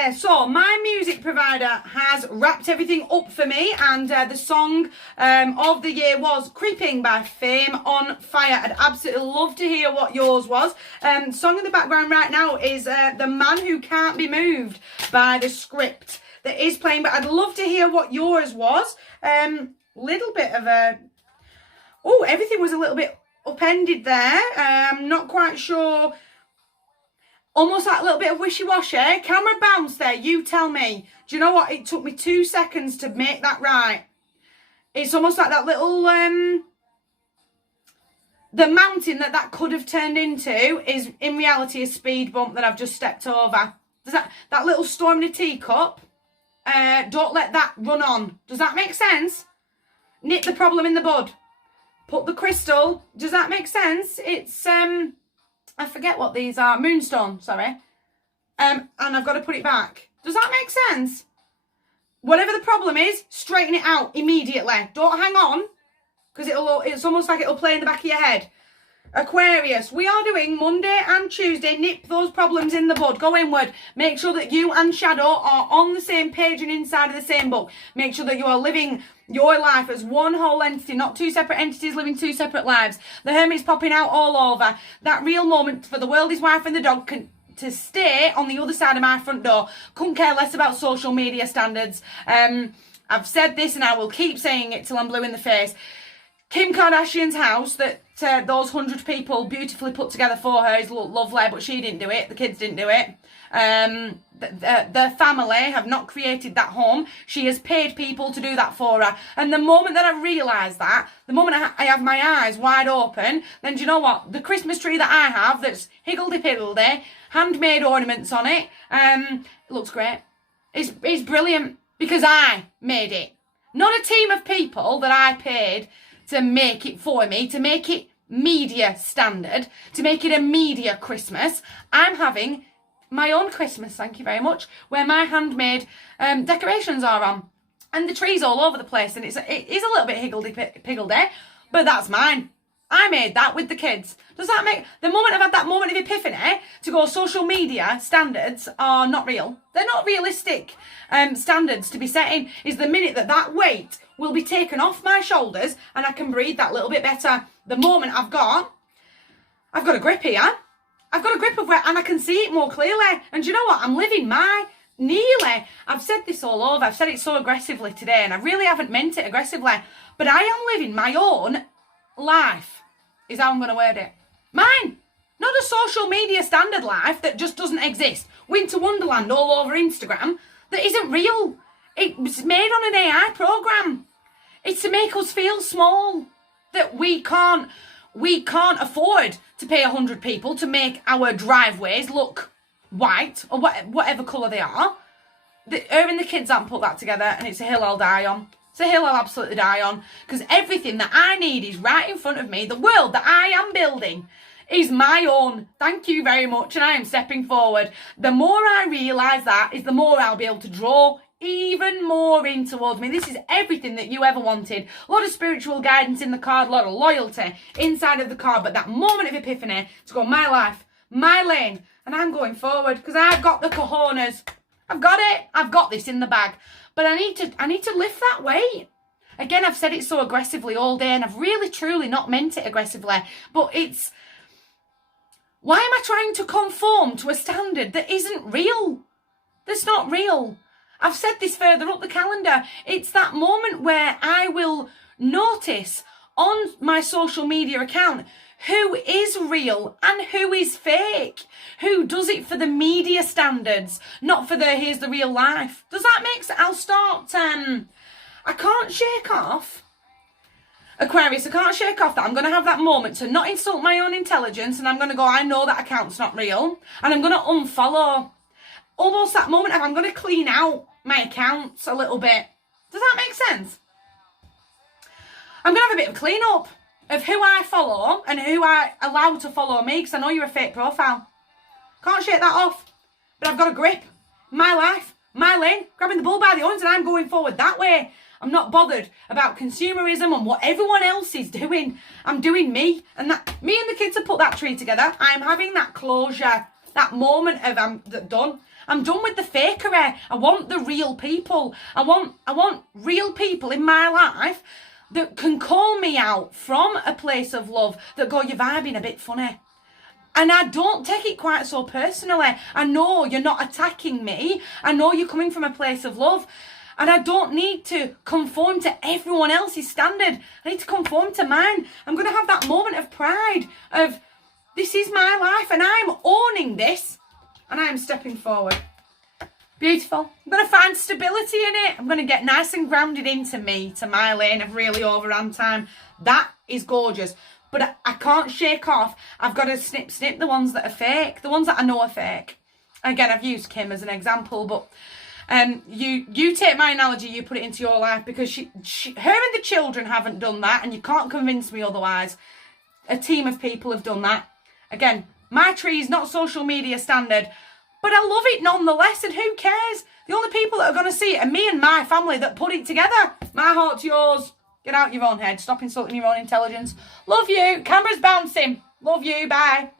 Okay, so my music provider has wrapped everything up for me, and the song of the year was Creeping by Fame on Fire. I'd absolutely love to hear what yours was. Song in the background right now is The Man Who Can't Be Moved by The Script that is playing, but I'd love to hear what yours was. Little bit of a... Oh, everything was a little bit upended there. I'm not quite sure... Almost like a little bit of wishy-washy. Camera bounce there, you tell me. Do you know what? It took me 2 seconds to make that right. It's almost like that little... the mountain that could have turned into is in reality a speed bump that I've just stepped over. Does that little storm in a teacup, don't let that run on. Does that make sense? Nip the problem in the bud. Put the crystal. Does that make sense? It's... I forget what these are. Moonstone, sorry. And I've got to put it back. Does that make sense? Whatever the problem is, straighten it out immediately. Don't hang on, because it's almost like it'll play in the back of your head. Aquarius, we are doing Monday and Tuesday. Nip those problems in the bud. Go inward. Make sure that you and Shadow are on the same page and inside of the same book. Make sure that you are living your life as one whole entity, not two separate entities living two separate lives. The Hermit's popping out all over. That real moment for the world, his wife and the dog to stay on the other side of my front door. Couldn't care less about social media standards. I've said this and I will keep saying it till I'm blue in the face. Kim Kardashian's house that those 100 people beautifully put together for her is lovely, but she didn't do it. The kids didn't do it. The family have not created that home. She has paid people to do that for her. And the moment that I realise that, the moment I have my eyes wide open, then do you know what? The Christmas tree that I have that's higgledy-piggledy, handmade ornaments on it, it looks great. It's brilliant because I made it. Not a team of people that I paid to make it for me, to make it media standard, to make it a media Christmas. I'm having my own Christmas, thank you very much, where my handmade decorations are on. And the tree's all over the place, and it is a little bit higgledy-piggledy, but that's mine. I made that with the kids. Does that make... The moment I've had that moment of epiphany to go social media standards are not real. They're not realistic standards to be setting. Is the minute that weight will be taken off my shoulders and I can breathe that little bit better. The moment I've got a grip here. I've got a grip of where, and I can see it more clearly. And do you know what? I'm living nearly. I've said this all over. I've said it so aggressively today, and I really haven't meant it aggressively. But I am living my own life, is how I'm going to word it. Mine. Not a social media standard life that just doesn't exist. Winter Wonderland all over Instagram that isn't real. It's made on an AI program. It's to make us feel small. That we can't afford to pay 100 people to make our driveways look white or whatever colour they are. Her and the kids haven't put that together, and it's a hill I'll die on. It's a hill I'll absolutely die on, because everything that I need is right in front of me. The world that I am building is my own. Thank you very much, and I am stepping forward. The more I realise that, is the more I'll be able to draw even more in towards me. This is everything that you ever wanted. A lot of spiritual guidance in the card, a lot of loyalty inside of the card, but that moment of epiphany to go my life, my lane, and I'm going forward because I've got the cojones. I've got it. I've got this in the bag. But I need to lift that weight. Again, I've said it so aggressively all day, and I've really truly not meant it aggressively, but it's... Why am I trying to conform to a standard that isn't real? That's not real. I've said this further up the calendar. It's that moment where I will notice on my social media account who is real and who is fake. Who does it for the media standards, not for the here's the real life. Does that make sense? I'll start... I can't shake off... Aquarius, I can't shake off that I'm going to have that moment to not insult my own intelligence, and I'm going to go, I know that account's not real, and I'm going to unfollow. Almost that moment of I'm going to clean out my accounts a little bit. Does that make sense? I'm going to have a bit of clean up of who I follow and who I allow to follow me, because I know you're a fake profile. Can't shake that off. But I've got a grip. My life, my lane, grabbing the bull by the horns, and I'm going forward that way. I'm not bothered about consumerism and what everyone else is doing. I'm doing me. And that me and the kids have put that tree together. I'm having that closure, that moment of I'm done. I'm done with the fakery. I want the real people. I want real people in my life that can call me out from a place of love, that go, you're vibing a bit funny. And I don't take it quite so personally. I know you're not attacking me. I know you're coming from a place of love. And I don't need to conform to everyone else's standard. I need to conform to mine. I'm going to have that moment of pride of, this is my life and I'm owning this and I am stepping forward. Beautiful. I'm going to find stability in it. I'm going to get nice and grounded into me, to my lane of really overrun time. That is gorgeous. But I can't shake off. I've got to snip the ones that are fake. The ones that I know are fake. Again, I've used Kim as an example, but you take my analogy, you put it into your life, because her and the children haven't done that, and you can't convince me otherwise. A team of people have done that. Again, my tree is not social media standard, but I love it nonetheless, and who cares? The only people that are going to see it are me and my family that put it together. My heart's yours. Get out your own head. Stop insulting your own intelligence. Love you. Camera's bouncing. Love you. Bye.